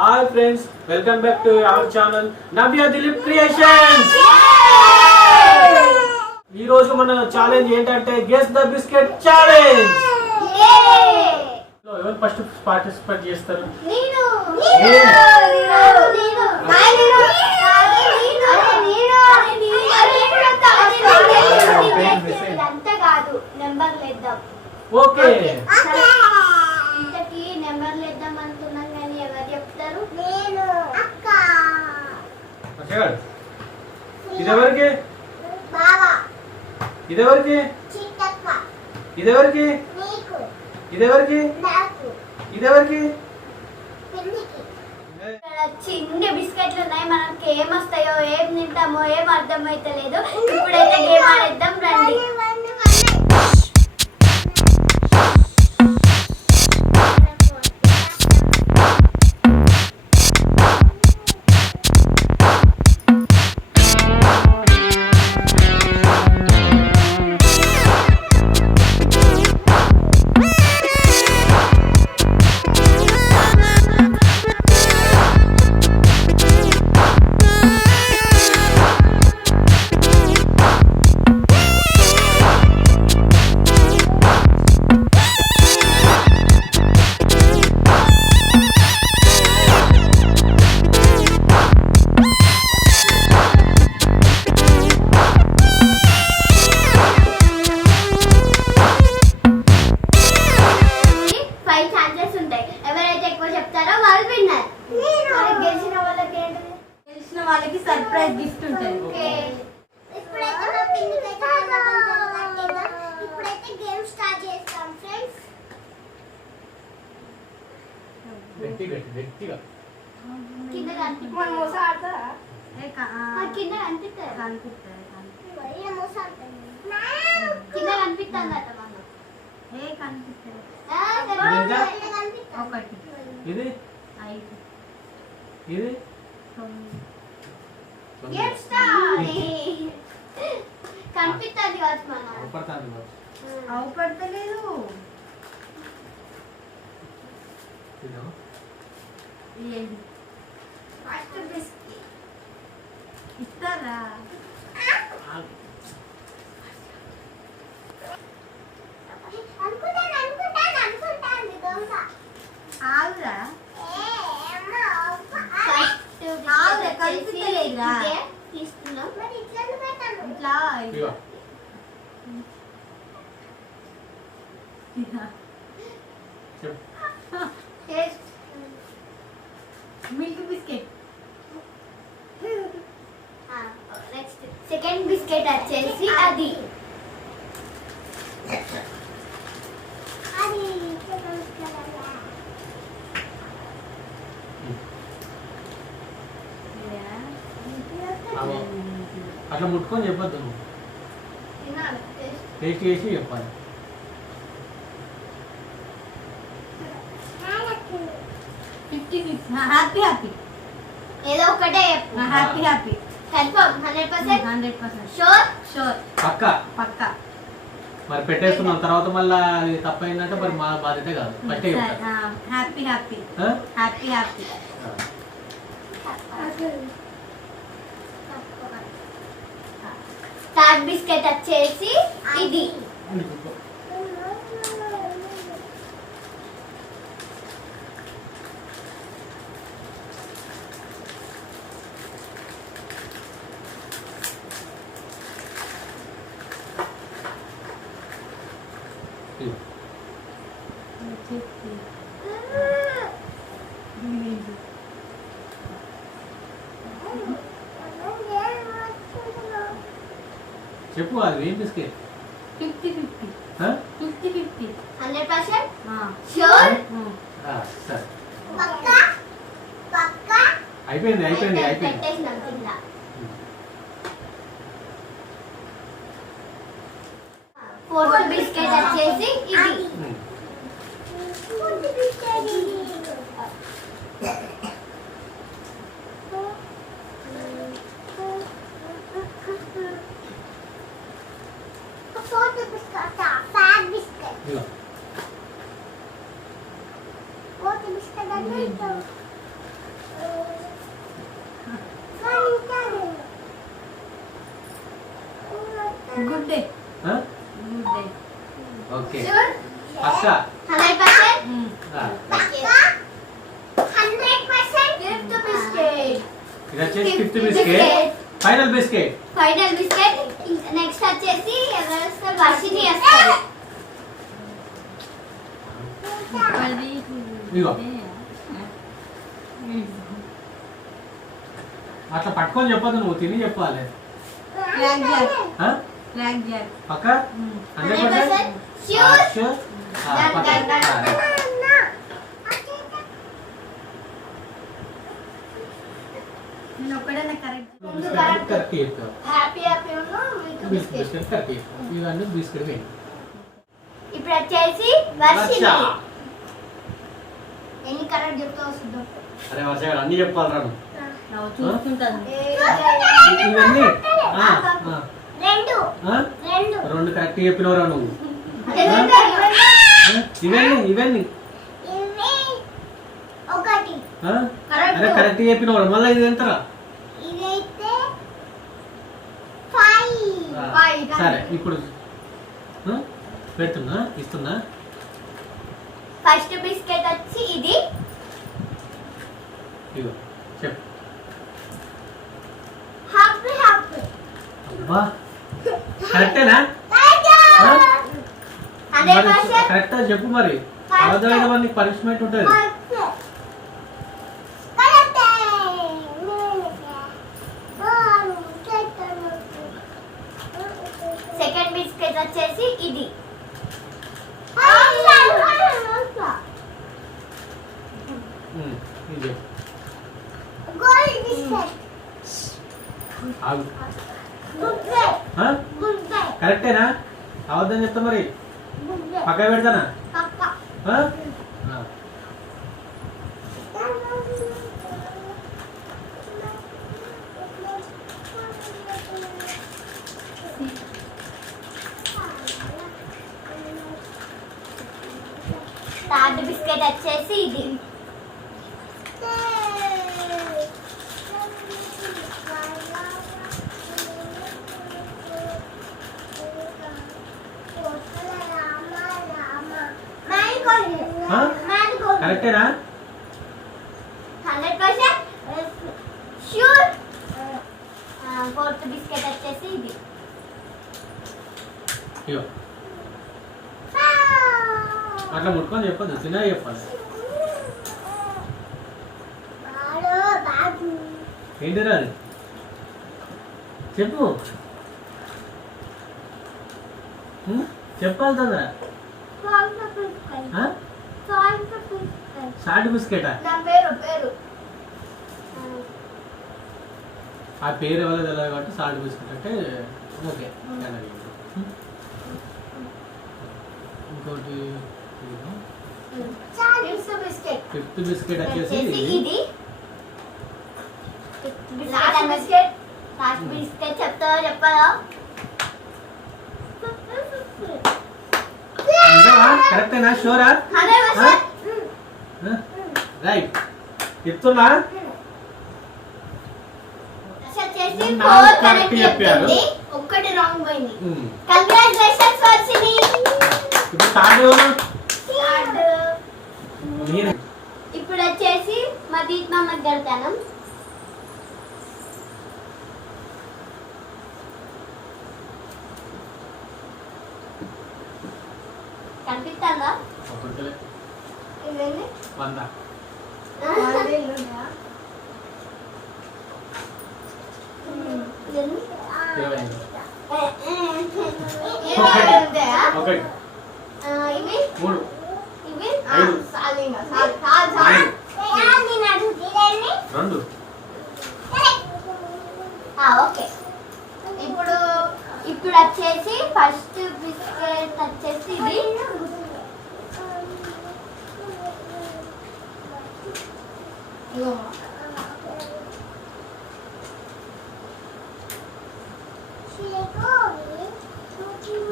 Hi friends, welcome back to our channel Navya Dilip creations. ఈ రోజు మన ఛాలెంజ్ ఏంటంటే గెస్ ద బిస్కెట్ ఛాలెంజ్. ఎవరు ఫస్ట్ పార్టిసిపేట్ చేస్తారు? నేను. ఓకే, ఇంతకీ నెంబర్ లేద్దాం అనుకున్నాం కానీ ఎవరు చెప్తారు? నేను. అక్క. ఇదెవరికి? బావా. ఇదెవరికి? చిట్టక్క. ఇదెవరికి? నీకు. ఇదెవరికి? నాకు. ఇదెవరికి? పిన్నికి. ఇక్కడ చిన్న బిస్కెట్లు ఉన్నాయి. మనకి ఏం వస్తాయో, ఏం తింటామో ఏం అర్థమైతలేదు. ఇప్పుడైతే గేమ్ ఆడేద్దాం రండి. వాళ్ళకి సర్ప్రైజ్ గిఫ్ట్ ఉంటుంది. ఇప్పుడైతే మా పిన్నికైతే ఇప్పుడైతే గేమ్ స్టార్ట్ చేస్తాం ఫ్రెండ్స్. గట్టిగా కింద కనిపిస్తుంది. మన మోస ఆడతారా? కింద కనిపిస్తుంది. మరి మోస ఆడతాం. కింద కనిపిస్తుంది అట మనం. కనిపిస్తుంది. ఒకటి. ఇది 5. ఇది గేమ్ స్టార్ట్. కనిపిస్తుంది కాదు మనం. అవుపడతలేదు. ఫస్ట్ బిస్కెట్ ఇస్తారా? ఆగురా. తీసుకున్నాం. ఇట్లా milk biscuit. Next second biscuit వచ్చేసి అది అట్లా ముట్టుకొని చెప్పొద్దు, నువ్వు టేస్ట్ చేసి చెప్పాలి. హ్యాపీ హ్యాపీ ఏదో ఒకటే happy happy confirm 100% sure sure పక్కా. మరి పెట్టేసుకున్నాం తర్వాత మళ్ళీ అది తప్పైందంటే మరి మా బాధ్యత కాదు. First happy happy happy happy. Third biscuit వచ్చేసి ఇది చెప్పు. అది ఏం బిస్కెట్? 50-50 100% షూర్. సరే, పక్కా అయిపోయింది. పెట్టేసినాం కింద. ఫోర్త్ బిస్కెట్ వచ్చేసి ఇది ఓకే Sure? పక్క 100%? ఆ, 100% fifth biscuit. ఇది వచ్చేసి fifth biscuit final biscuit final biscuit. Next వచ్చేసి ఎవరు వస్తారు? వర్షిని వస్తారు. ఇదిగో. అట్లా పట్టుకొని చెప్పొద్దు నువ్వు తిని చెప్పాలి ఆ? పక్క 100%? 100% sure. Sure? ఆ, Done, పక్క. done, done. ఆ, నేను ఒక్కడే కరెక్ట్. బిస్కెట్ కరెక్ట్ చెప్పావు happy happy biscuit. Biscuit correct చెప్పావు ఇవన్నీ బిస్కెట్ వేయండి ఇప్పుడు వచ్చేసి వర్షిని. వర్ష. ఎన్ని కరెక్ట్ చెప్తావు చూద్దాం. అరే వర్ష గారు అన్ని చెప్పాలి రాను చూసుకుంటాను. ఇవన్నీ ఆ, ఆ, రెండు ఆ? రెండు రెండు కరెక్ట్ చెప్పినవరా నువ్వు రెండు. ఆ? ఇవన్నీ ఇవన్నీ ఇవి ఒకటి ఆ? అరే కరెక్ట్ చెప్పినవరా మళ్ళీ ఇది ఎంతరా ఇదైతే ఆ, 5. సరే ఇప్పుడు ఆ? పెడుతున్నా ఇస్తున్నా ఫస్ట్ బిస్కెట్ వచ్చి ఇది. ఇగో చెప్పు హ్యాపీ హ్యాపీ అబ్బా కరెక్టేనా ఆ? 100% కరెక్టా చెప్పు మరి అవధమైన మనకి పనిష్మెంట్ ఉంటుంది సెకండ్ బిస్కెట్ వచ్చేసి ఇది. ఉమ్, ఇది చెప్పు. ఆగు. ఆ? కరెక్టేనా అవద్దని చెప్తా మరి పక్క పెడతానా ఆ? ఆ. థర్డ్ బిస్కెట్ వచ్చేసి ఇది. ఆ? కరెక్టేనా 100% sure. ఫోర్త్ బిస్కెట్ వచ్చేసి ఇది. ఇగో అట్లా ముట్టుకొని చెప్పదు తిన్నా చెప్పాలి ఏంటిరా అది చెప్పు ఉమ్, చెప్పాలి తొందర షార్ట్ బిస్కెటా నా పేరు ఆ పేరు ఎవరో తెలియదు కాబట్టి సాల్ట్ బిస్కెట్ అంటే ఓకే ఇంకోటి ఫిఫ్త్ బిస్కెట్ వచ్చేసి ఇది. లాస్ట్ బిస్కెట్ చెప్తావా చెప్పాలా? కరెక్టేనా షూరా 100%. రైట్ చెప్తున్నా వచ్చేసి నాలుగు 4 correct కరెక్ట్ చెప్పారు. చెప్పింది. ఒక్కటి రాంగ్ పోయింది. ఉమ్. కంగ్రాచులేషన్స్ వర్షిని. ఇప్పుడు స్టార్ట్ ఎవరు? And, నేను ఇప్పుడు వచ్చేసి మా దీప్ మామకి కడతాను. కనిపిస్తుందా? ఒకటి ఇవన్నీ 100 ఇవన్నీ 25 ఉంటాయా? ఒకటి ఇవి 3 ఇవి ఐదు. రెండు ఓకే. ఇప్పుడు వచ్చేసి ఫస్ట్ బిస్కెట్ వచ్చేసి ఇది. ఇగో.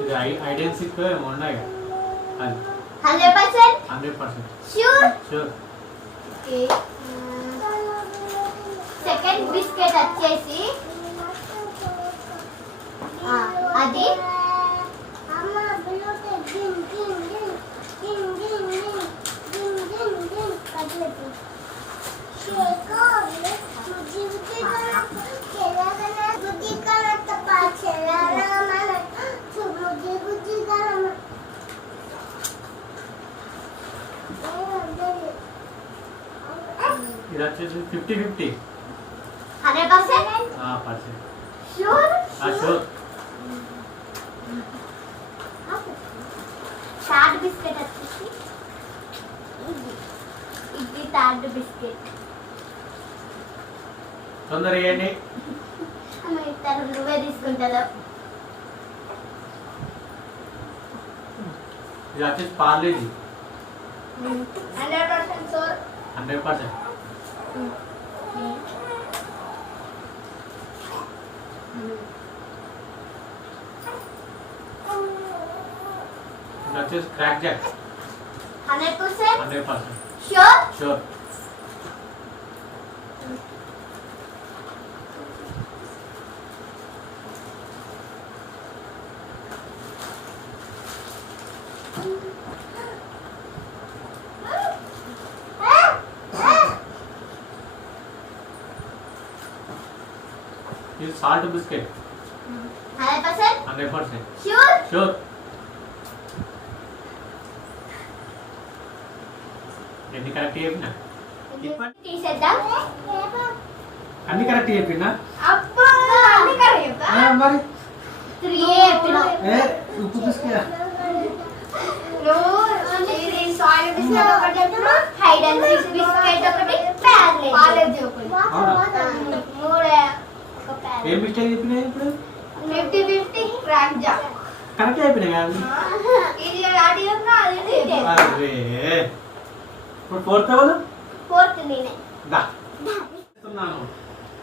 ఇది ఐడెన్సిక్ ఏమో ఉన్నాయి అది 100% 100% sure. Sure okay. Second biscuit వచ్చేసి అది ఇది వచ్చేసి 50-50 100%? Sure? షూర్. చాట్ బిస్కెట్ వచ్చేసి ఇది చాట్ బిస్కెట్. తొందరగా వేయండి. ఇస్తారు నువ్వే తీసుకుంటుందా? ఇది వచ్చేసి పార్లేజీ 100% sure. 100%. ఇది వచ్చేసి క్రాక్ జాక్ 100%? 100%. Sure? షూర్. ఇది సాల్ట్ బిస్కెట్ 100%? 100%. Sure? షూర్. ఎన్ని కరెక్ట్ చెప్పినా? తీసేద్దాం. అన్ని కరెక్ట్ చెప్పినా? అబ్బా అన్ని కరెక్ట్. మరి 3 చెప్పినావు. ఉప్పు బిస్కెట్ ఇది సాయిల్ బిస్కెట్ ఒకటి చెప్పినావు, హైడ్ అండ్ సీక్ బిస్కెట్ ఒకటి, పార్లేజీ ఒకటి. మూడే ఒక ప్యాన్. ఏం మిస్టేక్ చెప్పినా ఇప్పుడు? 50-50 క్రాక్ జాక్. కరెక్ట్ చెప్పినా కదా? ఇది అది చెప్పినా అది ఇది. అరే ఇప్పుడు ఫోర్త్ ఎవరు? ఫోర్త్ నేనే. దా చెప్తున్నాను.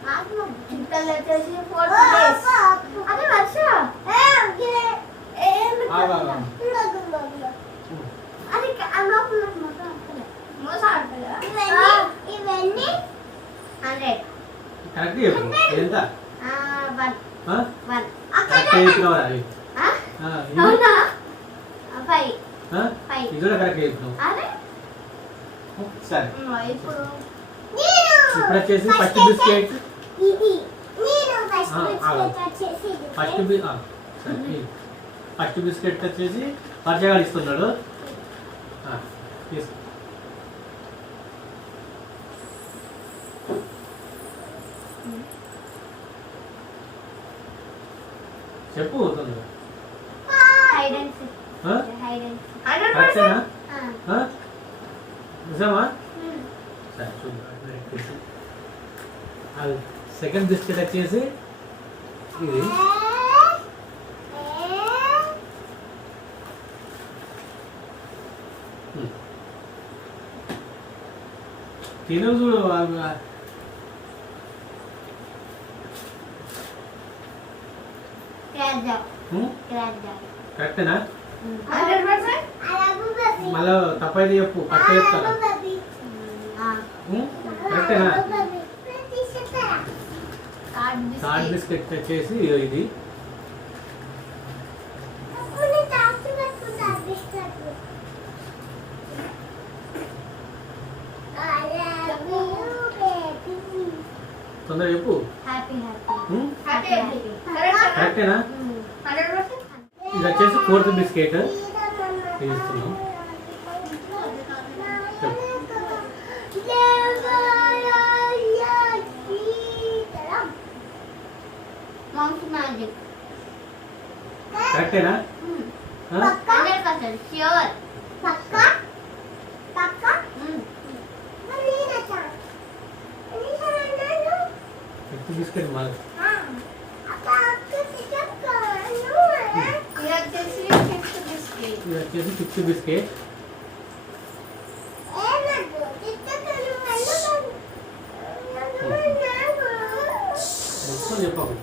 నాకు ఇంతలో వచ్చేసి ఫోర్త్ ప్లేస్. అది వర్ష. అది అన్నప్పుడు మొత్తం మోసా అంటదా? ఇవన్నీ 100. కరెక్ట్ చెప్పు. ఎంత? 1. కరెక్ట్ చెప్పినావు అది. అవునా? 5. ఇది కూడా కరెక్ట్ చెప్పినావు. అరే సరే ఇప్పుడు ఇప్పుడు వచ్చేసి ఫస్ట్ బిస్కెట్. ఇది నేను ఫస్ట్ ఆగు. వచ్చేసి ఫస్ట్ బిస్కెట్ వచ్చేసి పరిచయాలు ఇస్తున్నాడు. తీసుకో. చెప్పు తొందరగా. Hide and seek. Hide and seek. కరెక్టేనా? నిజమా? సరే చూద్దాం. అది సెకండ్ బిస్కెట్ వచ్చేసి ఇది తిను చూడు. Crack Jack. Crack Jack. కరెక్టేనా? 100%? మళ్ళీ తప్పైతే చెప్పు. పక్క చెప్తాను. కరెక్టేనా? థర్డ్ బిస్కెట్ వచ్చేసి ఇది తొందరగా చెప్పు. Happy happy happy. కరెక్టేనా? 100%? ఇది వచ్చేసి ఫోర్త్ బిస్కెట్ తీస్తున్నాం. చెప్పు. Mom's magic. కరెక్టేనా? 100% ష్యూర్. పక్కా పక్కా. ఫిఫ్త్ బిస్కెట్ మాది. ఇది వచ్చేసి ఫిఫ్త్ బిస్కెట్. మొత్తం చెప్పకు.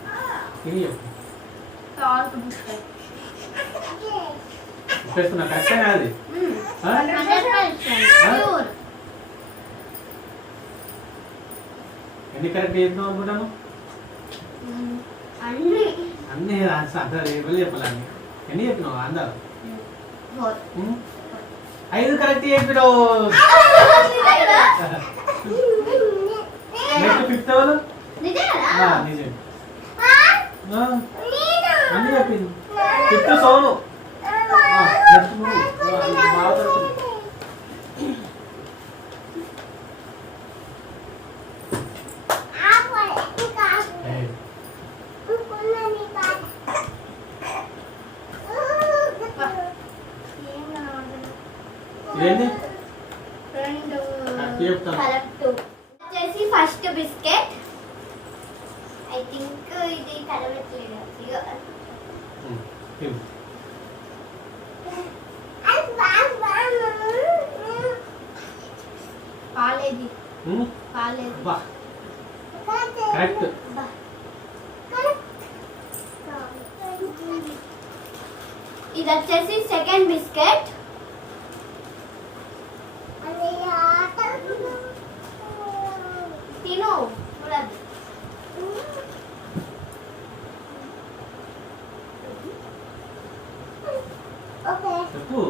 ఇది చెప్పు. చెప్పేస్తున్నా. కరెక్టేనా అది? ఎన్ని కరెక్ట్ చేద్దాం అనుకుంటాను? అన్నీ అందరు ఎవరు చెప్పాలి? ఎన్ని చెప్పినావు అందరు? 5 కరెక్ట్ చెప్పినావు. నెక్స్ట్ ఫిఫ్త్ ఎవరు నిజమేనా? నిజం ఆ? అన్ని చెప్పింది ఫిఫ్త్ సోను నెక్స్ట్ బాగా దొరుకుతుంది. ఏయ్, ఇదేంటి కరెక్ట్ చెప్తాను. కరెక్ట్. వచ్చేసి ఫస్ట్ బిస్కెట్. ఐ థింక్ ఇది కలవట్లేదు. తిను. పాలేది ఉమ్, పాలేది. అబ్బా, కరెక్ట్. ఇది వచ్చేసి సెకండ్ బిస్కెట్. తిను చూడద్దు. చెప్పు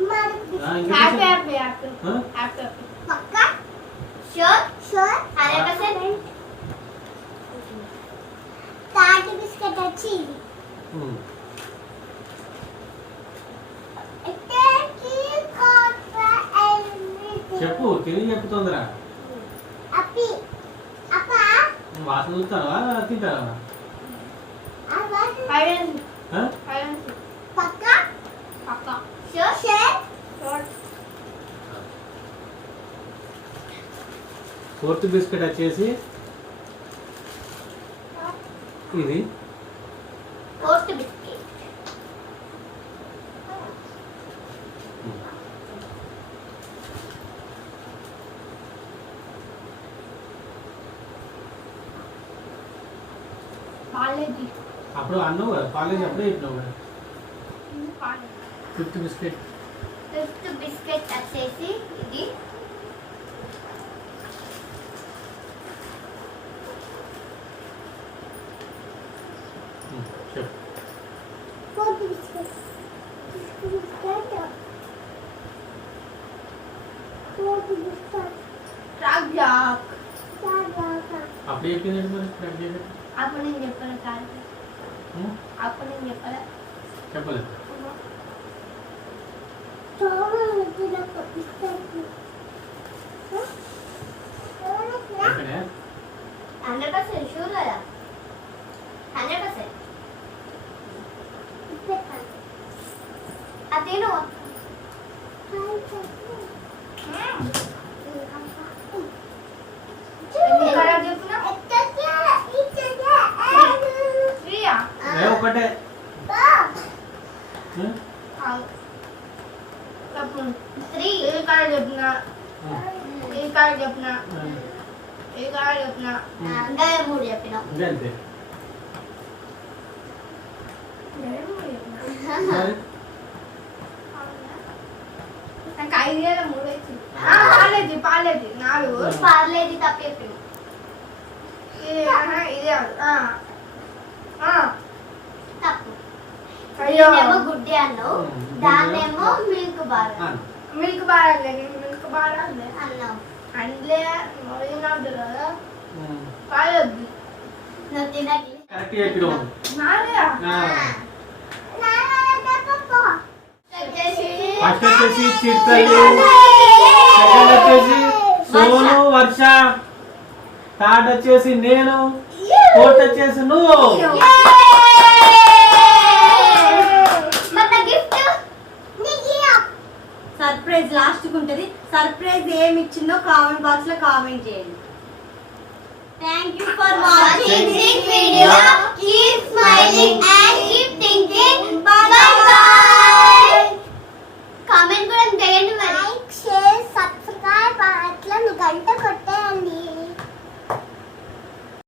ఇంకా హ్యాపీ చెప్పు. హ్యాపీ హ్యాపీ ఆ? హ్యాపీ పక్కా షూర్ 100%. థర్డ్ బిస్కెట్ వచ్చి ఇది. ఉమ్, చెప్పు తిని చెప్పు తొందర. వాసన చూస్తావా తింటావా? ఆ? ఫోర్త్ బిస్కెట్ వచ్చేసి ఇది ఫోర్త్ బిస్కెట్. పాలేది. అప్పుడు అన్నావు కదా కాలేజ్ అప్పుడే చెప్పినావు కదా. పాలేది. ఫిఫ్త్ బిస్కెట్ ఫిఫ్త్ బిస్కెట్ వచ్చేసి ఇది. చెప్పు. Fourth biscuit. అప్పుడు చెప్పింది మరి కరెక్ట్ చేయలేదు. అప్పుడు నేను చెప్పాను కాదు. ఉమ్, అప్పుడు నేను చెప్పాను. చెప్పలేదు. చెప్పినా? 100% షూర్ కదా? 100%. అదేను. ఏ ఒకటే. ఉమ్, 3. ఉమ్, ఇంకా 3 చెప్పినావు. ఇంకా అంతే. మరి నాకు 5 ఏళ్ళ 3 వచ్చింది. పాలేది 4. పార్లేది తప్ప చెప్పినావు. ఇది తప్పు. అయ్యో. ఇదేమో గుడ్డి అన్నావు, దాన్నేమో మిల్క్ బార్ అను. మిల్క్ బార్ అంటే మిల్క్ బార్ అంటే అన్నావు. అంటే మొదలు కదా ఉమ్, పాలొద్దు. నువ్వు తినకి కరెక్ట్ చెప్పినావు. నాలుగా ఆ. వచ్చేసి ఫస్ట్ వచ్చేసి చిట్కలు, సెకండ్ వచ్చేసి సోను వర్ష, థర్డ్ వచ్చేసి నేను, ఫోర్త్ వచ్చేసి నువ్వు. సర్ప్రైజ్ లాస్ట్ కు ఉంటది. సర్ప్రైజ్ ఏమి ఇచ్చిందో కామెంట్ బాక్స్ లో కామెంట్ చేయండి. Thank you for watching this video. Keep smiling.